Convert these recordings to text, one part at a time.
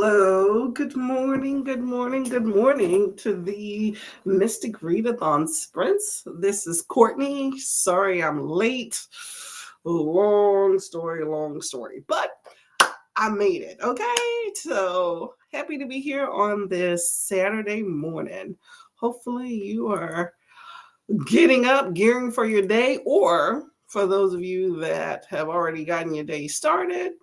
Hello, good morning, good morning, good morning to the Mystic Readathon Sprints. This is Courtney. Sorry I'm late. Long story, but I made it, okay? So happy to be here on this Saturday morning. Hopefully, you are getting up, gearing for your day, or for those of you that have already gotten your day started,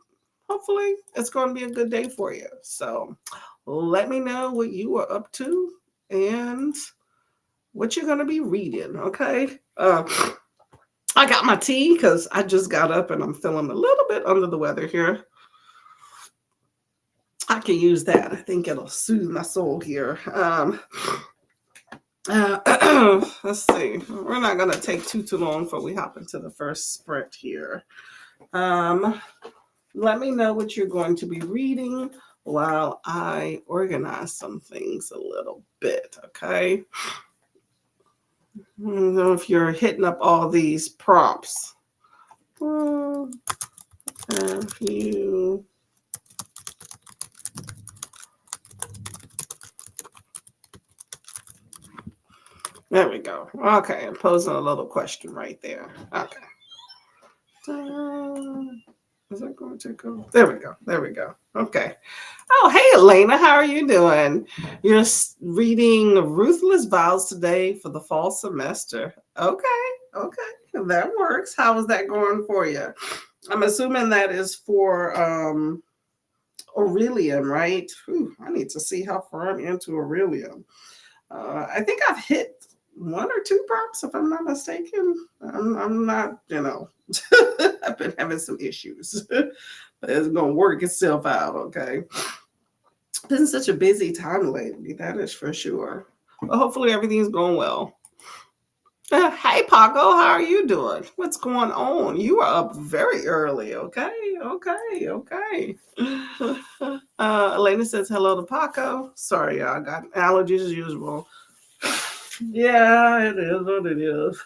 hopefully it's going to be a good day for you. So let me know what you are up to and what you're going to be reading. Okay. I got my tea because I just got up and I'm feeling a little bit under the weather here. I can use that. I think it'll soothe my soul here. Let's see. We're not going to take too long before we hop into the first sprint here. Let me know what you're going to be reading while I organize some things a little bit, okay? I don't know if you're hitting up all these prompts. If you There we go. Okay, I'm posing a little question right there. Okay. Is that going to go? There we go. There we go. Okay. Oh, hey, Elena. How are you doing? You're reading Ruthless Vows today for the fall semester. Okay. Okay. That works. How is that going for you? I'm assuming that is for Aurelian, right? Whew, I need to see how far I'm into Aurelian. I think I've hit one or two prompts, if I'm not mistaken. I'm not, I've been having some issues. It's going to work itself out, okay? It's been such a busy time lately, that is for sure. But hopefully everything's going well. Hey, Paco, how are you doing? What's going on? You are up very early, okay? Okay. Elena says hello to Paco. Sorry, y'all, I got allergies as usual. Yeah, it is what it is.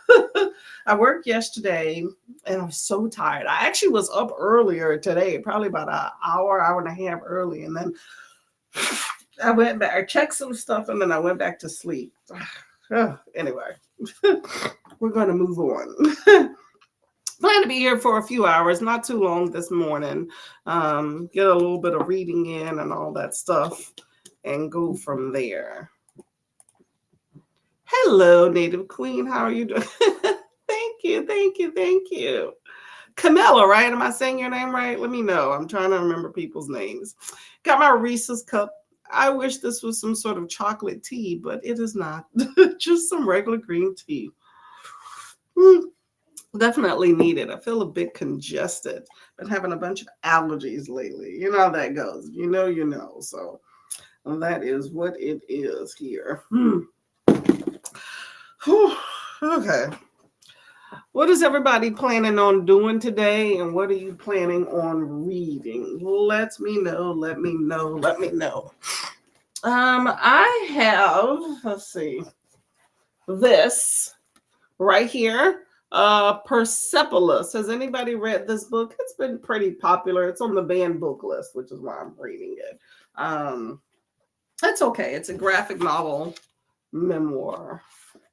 I worked yesterday and I'm so tired. I actually was up earlier today, probably about an hour and a half early. And then I went back, I checked some stuff, and then I went back to sleep. Anyway, we're going to move on. Plan to be here for a few hours, not too long this morning. Get a little bit of reading in and all that stuff and go from there. Hello, Native Queen. How are you doing? Thank you. Camilla, right? Am I saying your name right? Let me know. I'm trying to remember people's names. Got my Reese's cup. I wish this was some sort of chocolate tea, but it is not. Just some regular green tea. Definitely needed. I feel a bit congested. Been having a bunch of allergies lately. You know how that goes. You know. So that is what it is here. Okay. What is everybody planning on doing today, and what are you planning on reading? Let me know. I have, let's see, this right here, Persepolis. Has anybody read this book? It's been pretty popular. It's on the banned book list, which is why I'm reading it. It's okay. It's a graphic novel memoir.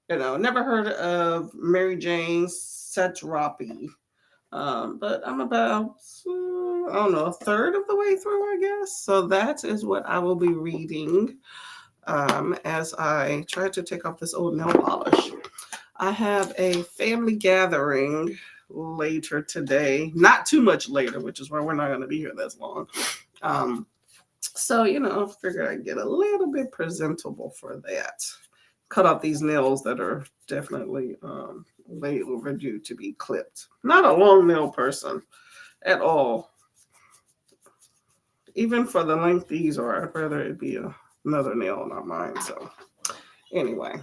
Never heard of Mary Jane Satrapi. But I'm about, I don't know, a third of the way through, I guess. So that is what I will be reading as I try to take off this old nail polish. I have a family gathering later today. Not too much later, which is why we're not going to be here this long. So, I figured I'd get a little bit presentable for that. Cut off these nails that are definitely way overdue to be clipped. Not a long nail person at all. Even for the length these are, I'd rather it be another nail, not mine. So anyway,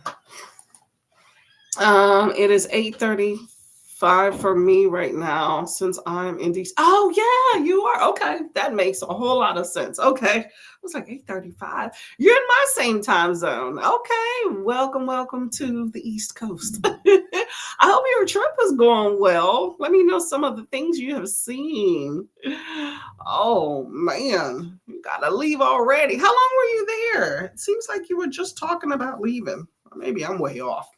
it is 8:35 for me right now since I'm in DC. Oh yeah, you are okay. That makes a whole lot of sense. Okay, I was like 8:35. You're in my same time zone. Okay, welcome to the East Coast. I hope your trip is going well. Let me know some of the things you have seen. Oh man, you gotta leave already. How long were you there? It seems like you were just talking about leaving. Or maybe I'm way off.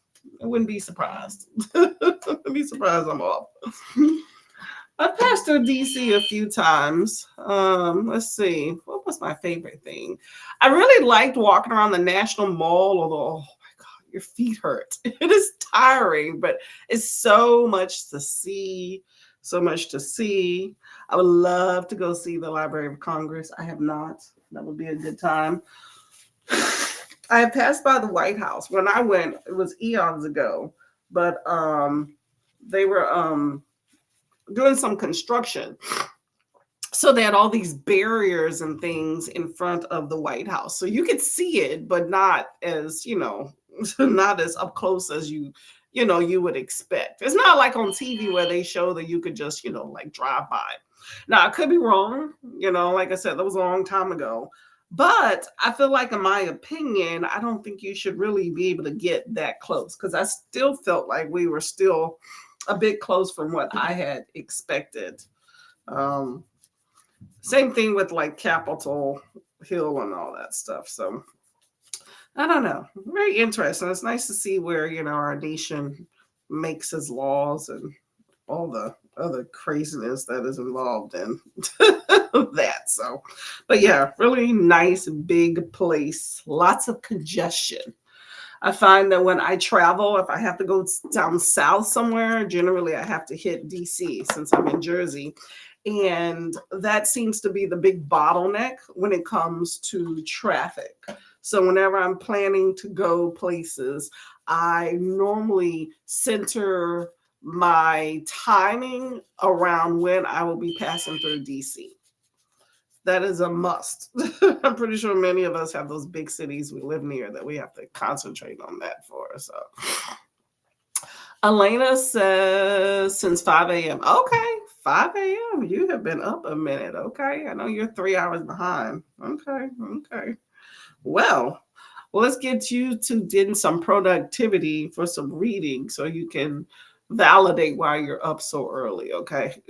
I wouldn't be surprised. I'd be surprised I'm off. I've passed through DC a few times. Let's see. What was my favorite thing? I really liked walking around the National Mall, although, oh my God, your feet hurt. It is tiring, but it's so much to see. So much to see. I would love to go see the Library of Congress. I have not. That would be a good time. I have passed by the White House. When I went, it was eons ago, but they were doing some construction. So they had all these barriers and things in front of the White House. So you could see it, but not as, not as up close as you would expect. It's not like on TV where they show that you could just, like drive by. Now, I could be wrong. Like I said, that was a long time ago. But I feel like, in my opinion, I don't think you should really be able to get that close, because I still felt like we were still a bit close from what I had expected. Same thing with like Capitol Hill and all that stuff. So I don't know. Very interesting. It's nice to see where, our nation makes its laws and all the other craziness that is involved in that. So, but yeah, really nice, big place. Lots of congestion. I find that when I travel, if I have to go down south somewhere, generally I have to hit DC since I'm in Jersey. And that seems to be the big bottleneck when it comes to traffic. So whenever I'm planning to go places, I normally center my timing around when I will be passing through DC. That is a must. I'm pretty sure many of us have those big cities we live near that we have to concentrate on that for. So Elena says since 5 a.m. Okay, 5 a.m. You have been up a minute. Okay, I know you're 3 hours behind. Okay. Well, let's get you to getting some productivity for some reading so you can validate why you're up so early. Okay.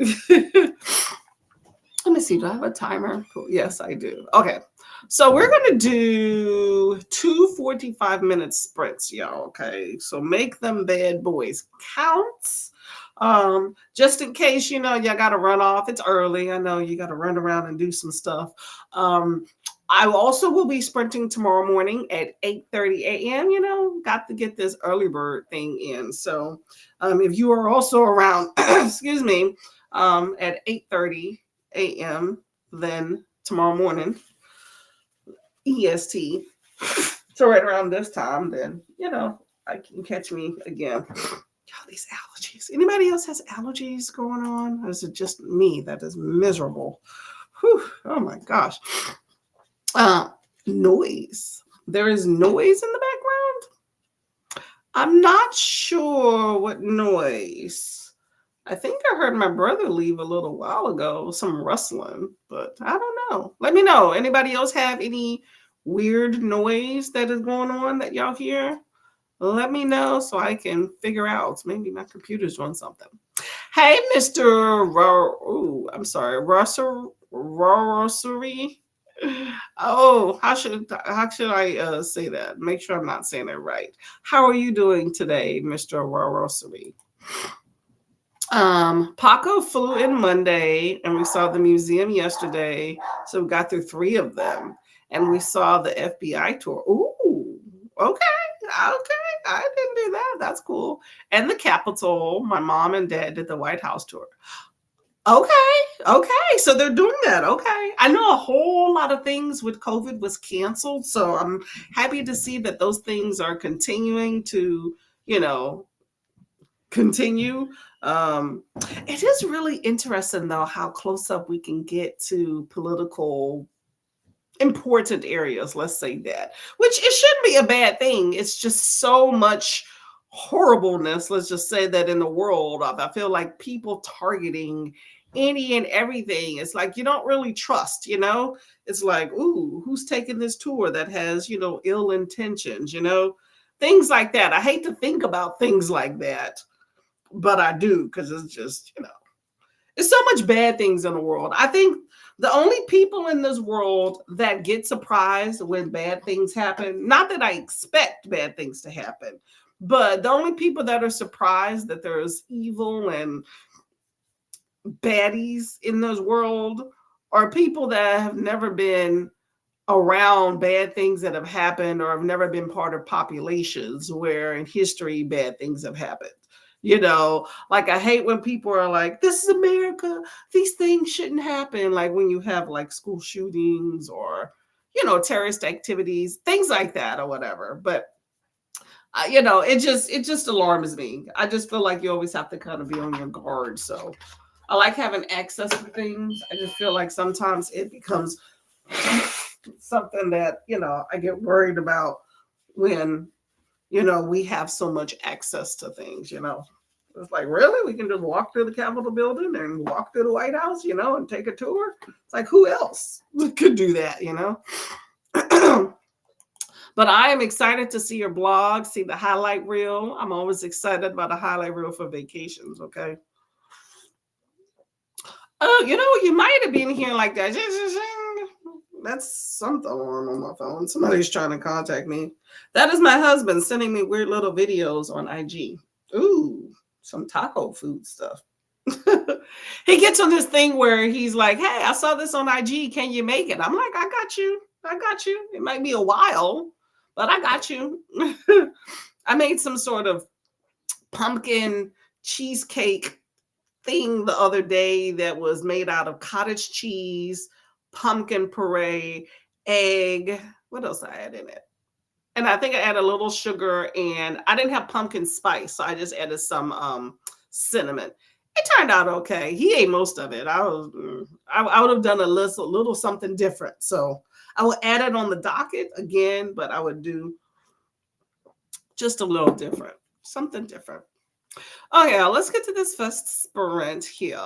Let me see. Do I have a timer? Cool. Yes, I do. Okay. So we're going to do 2 45-minute sprints, y'all. Okay. So make them bad boys count. Just in case, you got to run off. It's early. I know you got to run around and do some stuff. I also will be sprinting tomorrow morning at 8:30 a.m. Got to get this early bird thing in. So if you are also around, excuse me, at 8:30 a.m., then tomorrow morning, EST, so right around this time, then, I can catch me again. Y'all, these allergies. Anybody else has allergies going on? Or is it just me that is miserable? Whew, oh my gosh. Noise. There is noise in the background. I'm not sure what noise. I think I heard my brother leave a little while ago, some rustling, but I don't know. Let me know. Anybody else have any weird noise that is going on that y'all hear? Let me know so I can figure out. Maybe my computer's doing something. Hey, Mr. I'm sorry, Rosary. Oh, how should I say that? Make sure I'm not saying it right. How are you doing today, Mr. Rosary? Paco flew in Monday, and we saw the museum yesterday. So we got through 3 of them, and we saw the FBI tour. Ooh, okay. I didn't do that. That's cool. And the Capitol. My mom and dad did the White House tour. Okay. So they're doing that. Okay. I know a whole lot of things with COVID was canceled. So I'm happy to see that those things are continuing to, continue. It is really interesting, though, how close up we can get to political important areas, let's say that, which it shouldn't be a bad thing. It's just so much horribleness, let's just say that, in the world. I feel like people targeting any and everything. It's like you don't really trust, It's like, ooh, who's taking this tour that has, ill intentions, things like that. I hate to think about things like that, but I do because it's just, there's so much bad things in the world. I think the only people in this world that get surprised when bad things happen, not that I expect bad things to happen, but the only people that are surprised that there's evil and baddies in this world are people that have never been around bad things that have happened or have never been part of populations where in history bad things have happened. Like I hate when people are like, this is America, these things shouldn't happen. Like when you have like school shootings or, terrorist activities, things like that or whatever. But it just alarms me. I just feel like you always have to kind of be on your guard. So I like having access to things. I just feel like sometimes it becomes something that, I get worried about when, we have so much access to things. It's like, really? We can just walk through the Capitol building and walk through the White House, and take a tour? It's like, who else could do that? But I am excited to see your blog, see the highlight reel. I'm always excited about a highlight reel for vacations, okay? Oh, you might have been here like that. That's something on my phone. Somebody's trying to contact me. That is my husband sending me weird little videos on IG. Ooh, some taco food stuff. He gets on this thing where he's like, hey, I saw this on IG. Can you make it? I'm like, I got you. I got you. It might be a while, but I got you. I made some sort of pumpkin cheesecake thing the other day that was made out of cottage cheese, pumpkin puree, egg. What else I add in it? And I think I added a little sugar, and I didn't have pumpkin spice, so I just added some cinnamon. It turned out okay. He ate most of it. I would have done a little something different. So I will add it on the docket again, but I would do just a little different, something different. Okay, let's get to this first sprint here.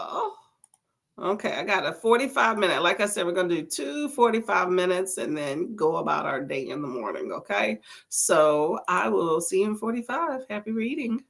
Okay, I got a 45-minute. Like I said, we're going to do 2 45 minutes and then go about our day in the morning, okay? So I will see you in 45. Happy reading.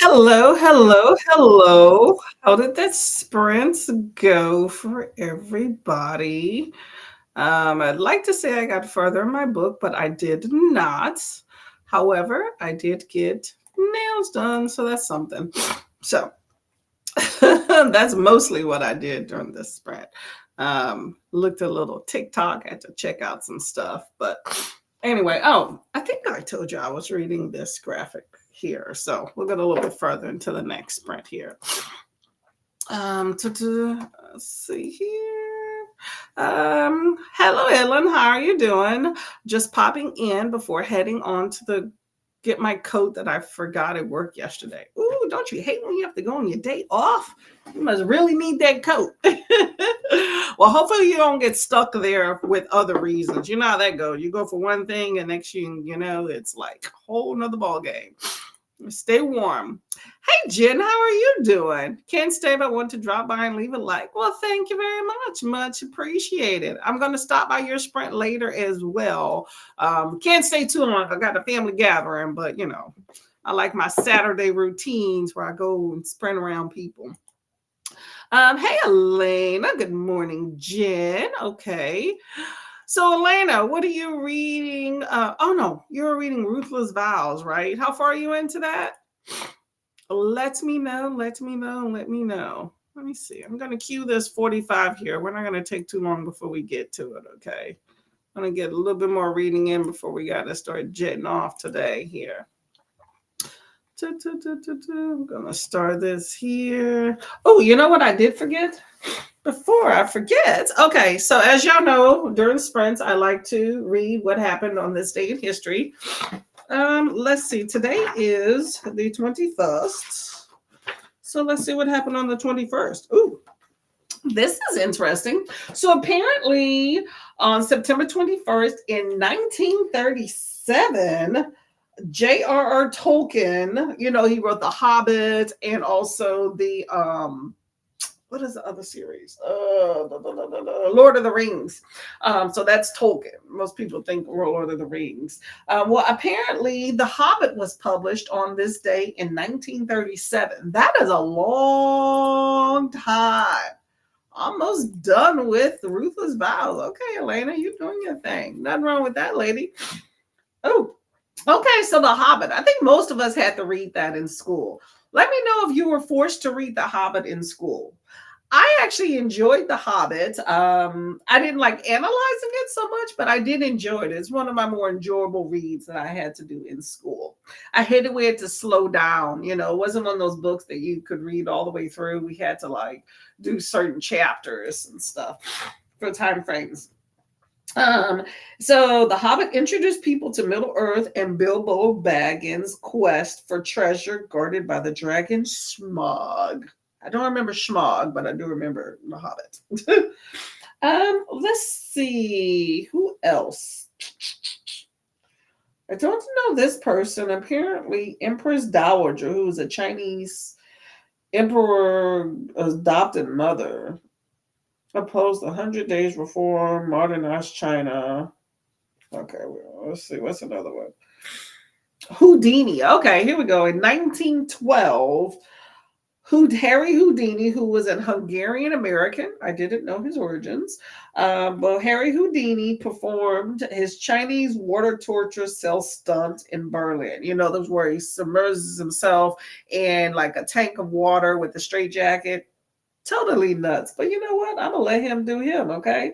Hello, hello, hello. How did that sprint go for everybody? I'd like to say I got further in my book, but I did not. However, I did get nails done, so that's something. So that's mostly what I did during this sprint. Looked a little TikTok, had to check out some stuff, but anyway, oh, I think I told you I was reading this graphic here. So we'll get a little bit further into the next sprint here. Let's see here. Hello, Ellen. How are you doing? Just popping in before heading on to the get my coat that I forgot at work yesterday. Ooh, don't you hate when you have to go on your day off? You must really need that coat. Well, hopefully you don't get stuck there with other reasons. You know how that goes. You go for one thing, and next you know, it's like a whole nother ball game. Stay warm. Hey, Jen, how are you doing? Can't stay, but want to drop by and leave a like. Well, thank you very much. Much appreciated. I'm going to stop by your sprint later as well. Can't stay too long. I got a family gathering, but you know, I like my Saturday routines where I go and sprint around people. Hey, Elena. Good morning, Jen. Okay. So, Elena, what are you reading? Oh, no, you're reading Ruthless Vows, right? How far are you into that? Let me know. Let me know. Let me know. Let me see. I'm going to cue this 45 here. We're not going to take too long before we get to it, okay? I'm going to get a little bit more reading in before we got to start jetting off today here. I'm going to start this here. Oh, you know what I did forget? Before I forget, okay, so as y'all know, during sprints, I like to read what happened on this day in history. Let's see, today is the 21st. So let's see what happened on the 21st. Ooh, this is interesting. So apparently, on September 21st in 1937, J.R.R. Tolkien, you know, he wrote The Hobbit and also the what is the other series? Lord of the Rings. So that's Tolkien. Most people think Lord of the Rings. Well, apparently, The Hobbit was published on this day in 1937. That is a long time. Almost done with the Ruthless Vows. Okay, Elena, you're doing your thing. Nothing wrong with that, lady. Oh, okay. So The Hobbit. I think most of us had to read that in school. Let me know if you were forced to read The Hobbit in school. I actually enjoyed The Hobbit. I didn't like analyzing it so much, but I did enjoy it. It's one of my more enjoyable reads that I had to do in school. I hated we had to slow down. You know, it wasn't one of those books that you could read all the way through. We had to like do certain chapters and stuff for time frames. Um, so The Hobbit introduced people to Middle Earth and Bilbo Baggins' quest for treasure guarded by the dragon Smog. I don't remember Schmog, but I do remember The Hobbit. Let's see who else. I don't know this person. Apparently, Empress Dowager, who's a Chinese emperor adopted mother, opposed the 100 Days Reform, modernized China. Okay, well, let's see. What's another one? Houdini. Okay, here we go. In 1912, Harry Houdini, who was an Hungarian American, I didn't know his origins. But Harry Houdini performed his Chinese water torture cell stunt in Berlin. You know, those where he submerges himself in like a tank of water with a straitjacket. Totally nuts. But you know what? I'm gonna let him do him. Okay.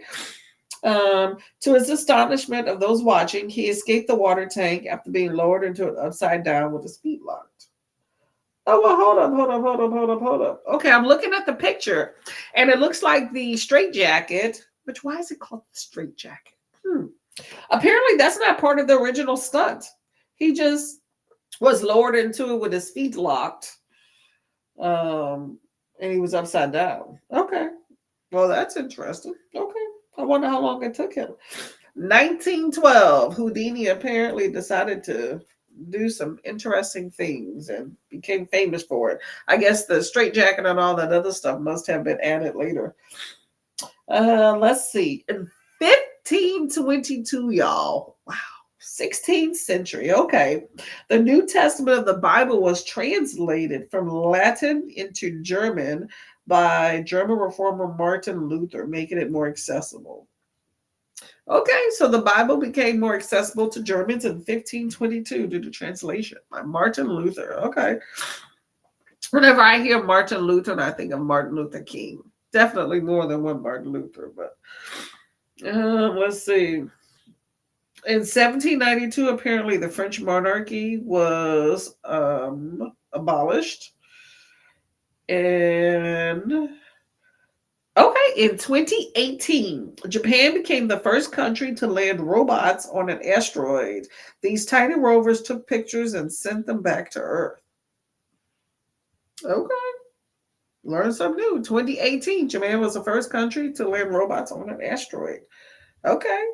To his astonishment of those watching, he escaped the water tank after being lowered into it upside down with his feet locked. Oh, well, hold up. Okay, I'm looking at the picture, and it looks like the straitjacket. Which why is it called the straitjacket? Apparently, that's not part of the original stunt. He just was lowered into it with his feet locked, and he was upside down. Okay, well, that's interesting. Okay, I wonder how long it took him. 1912, Houdini apparently decided to do some interesting things and became famous for it. I guess the straitjacket and all that other stuff must have been added later. Let's see. In 1522, y'all. Wow. 16th century. Okay. The New Testament of the Bible was translated from Latin into German by German reformer Martin Luther, making it more accessible. Okay, so the Bible became more accessible to Germans in 1522 due to translation by Martin Luther. Okay. Whenever I hear Martin Luther, I think of Martin Luther King. Definitely more than one Martin Luther, but let's see. In 1792, apparently the French monarchy was abolished. And okay, in 2018, Japan became the first country to land robots on an asteroid. These tiny rovers took pictures and sent them back to Earth. Okay, learn something new. 2018, Japan was the first country to land robots on an asteroid. Okay,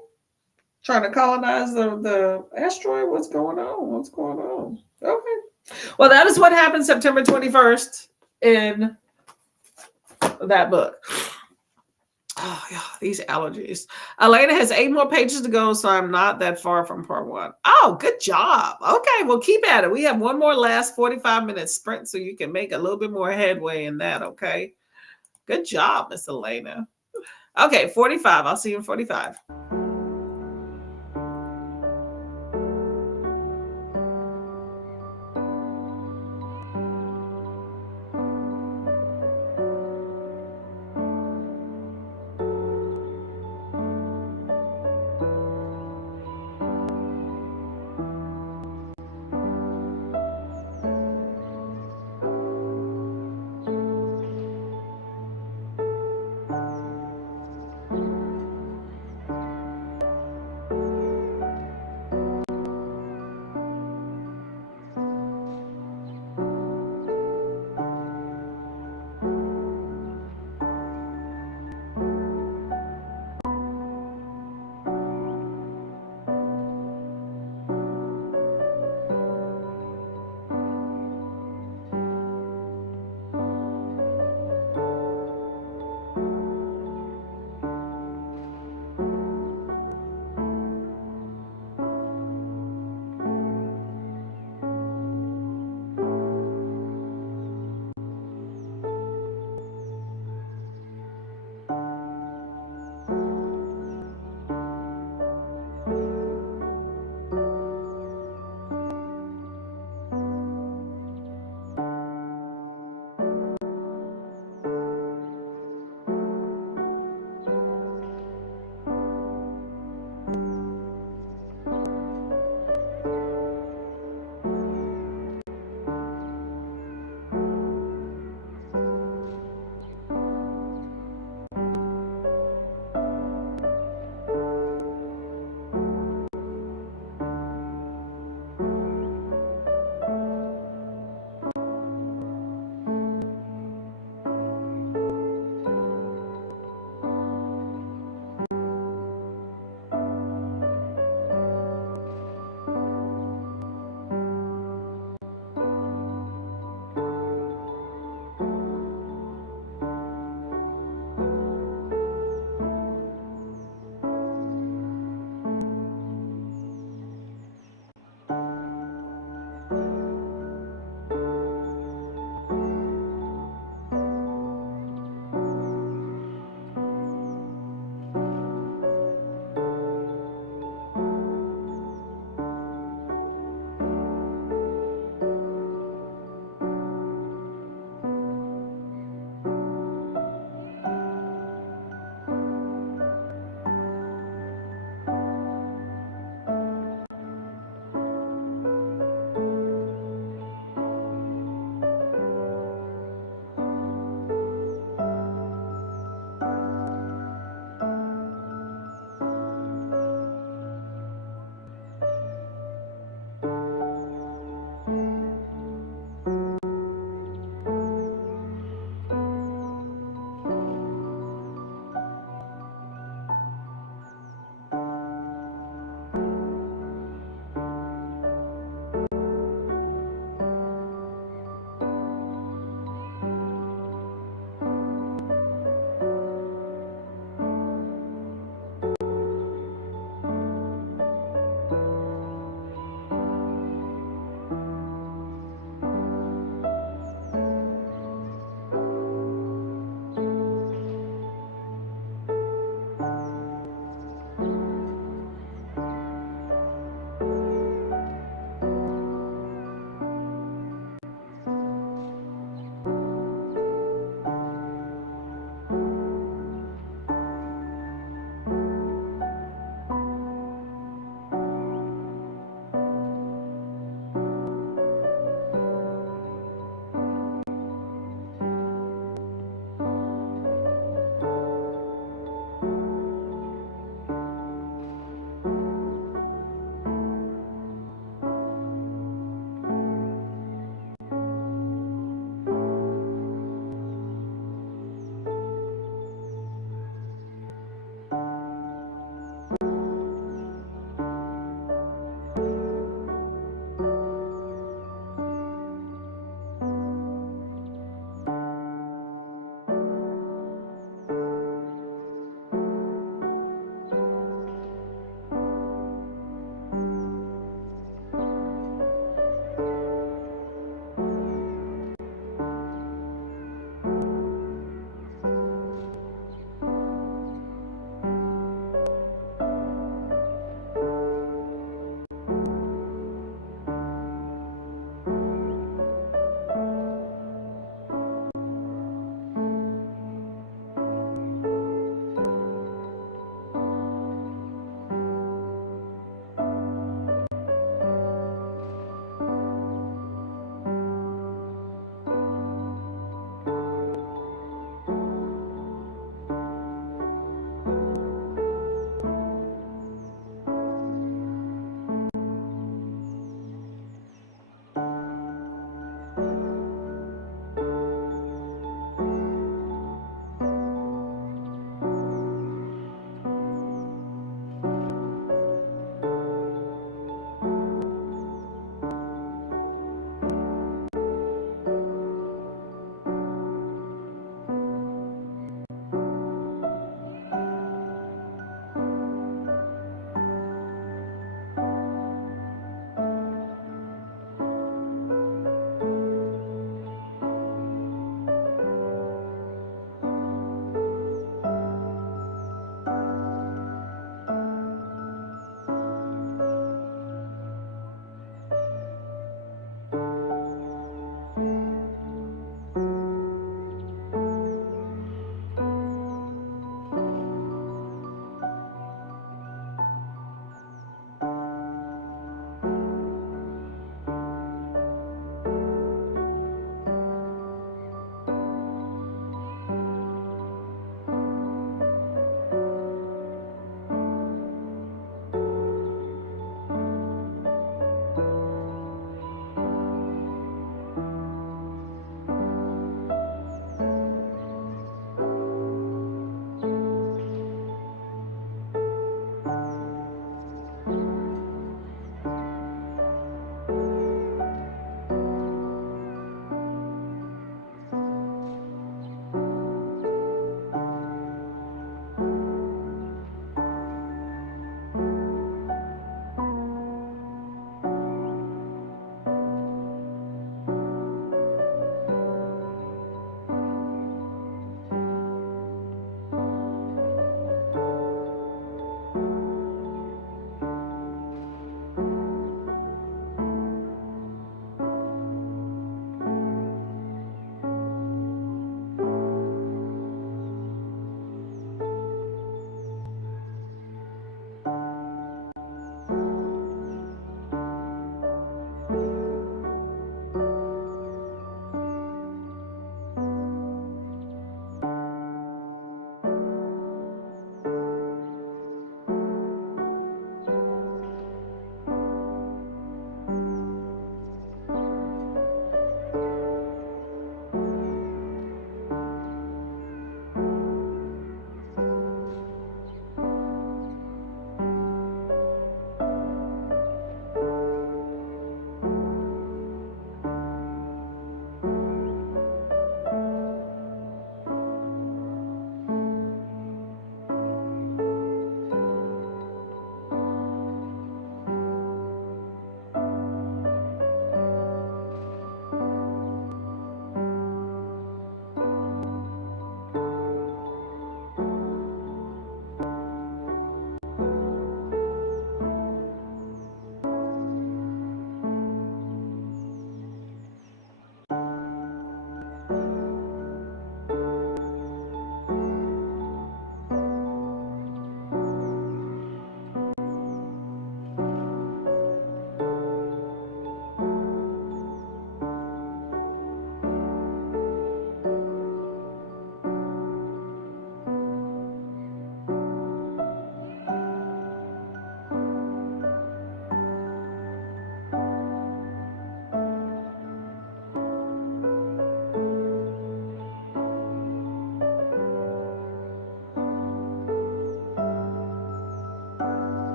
trying to colonize the asteroid. What's going on? What's going on? Okay. Well, that is what happened September 21st in that book. Oh, yeah, these allergies. Elena has 8 more pages to go, so I'm not that far from part 1. Oh, good job. Okay, well, keep at it. We have one more last 45-minute sprint, so you can make a little bit more headway in that, okay? Good job, Miss Elena. Okay, 45. I'll see you in 45.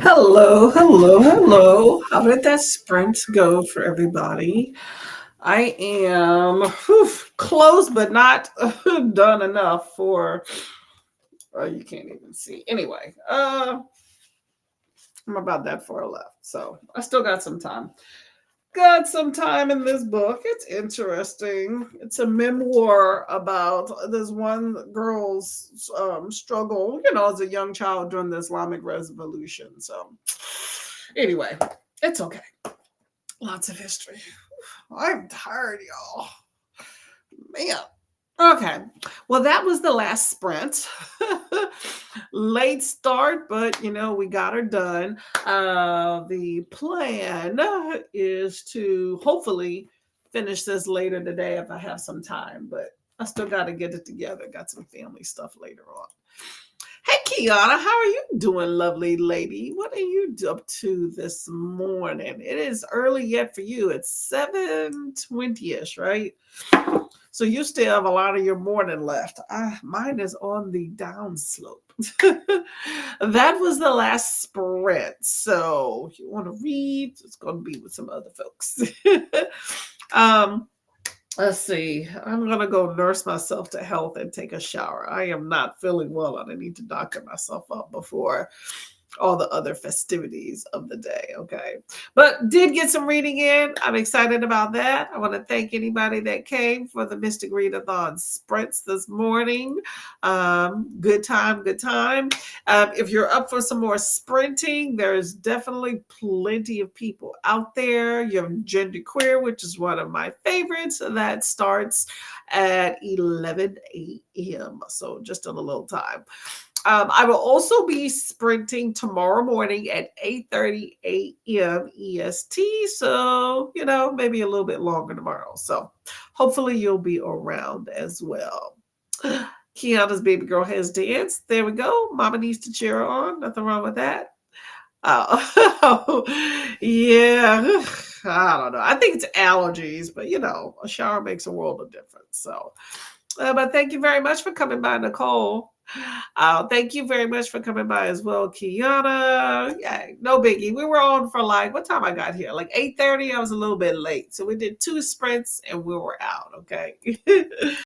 Hello, hello, hello. How did that sprint go for everybody? I am close, but not done enough for. You can't even see. Anyway, I'm about that far left, so I still got some time. Got some time in this book. It's interesting. It's a memoir about this one girl's struggle, as a young child during the Islamic Revolution. So, anyway, it's okay. Lots of history. I'm tired, y'all. Man. Okay. Well, that was the last sprint. Late start, but we got her done. The plan is to hopefully finish this later today if I have some time, but I still got to get it together. Got some family stuff later on. Hey, Kiana, how are you doing, lovely lady? What are you up to this morning? It is early yet for you. It's 7:20ish, right? So you still have a lot of your morning left. Mine is on the downslope. That was the last sprint. So if you want to read, it's going to be with some other folks. um, let's see. I'm going to go nurse myself to health and take a shower. I am not feeling well and I need to doctor myself up before all the other festivities of the day. Okay. But did get some reading in. I'm excited about that. I want to thank anybody that came for the Mystic Readathon sprints this morning. Good time, good time. If you're up for some more sprinting, there's definitely plenty of people out there. You have Gender Queer, which is one of my favorites. That starts at 11 a.m. So just in a little time. I will also be sprinting tomorrow morning at 8:30 a.m. EST. So, maybe a little bit longer tomorrow. So hopefully you'll be around as well. Kiana's baby girl has danced. There we go. Mama needs to cheer her on. Nothing wrong with that. Oh, yeah. I don't know. I think it's allergies, but a shower makes a world of difference. So, but thank you very much for coming by, Nicole. Thank you very much for coming by as well, Kiana. Yeah, no biggie. We were on for what time I got here? Like 8:30. I was a little bit late. So we did 2 sprints and we were out. Okay.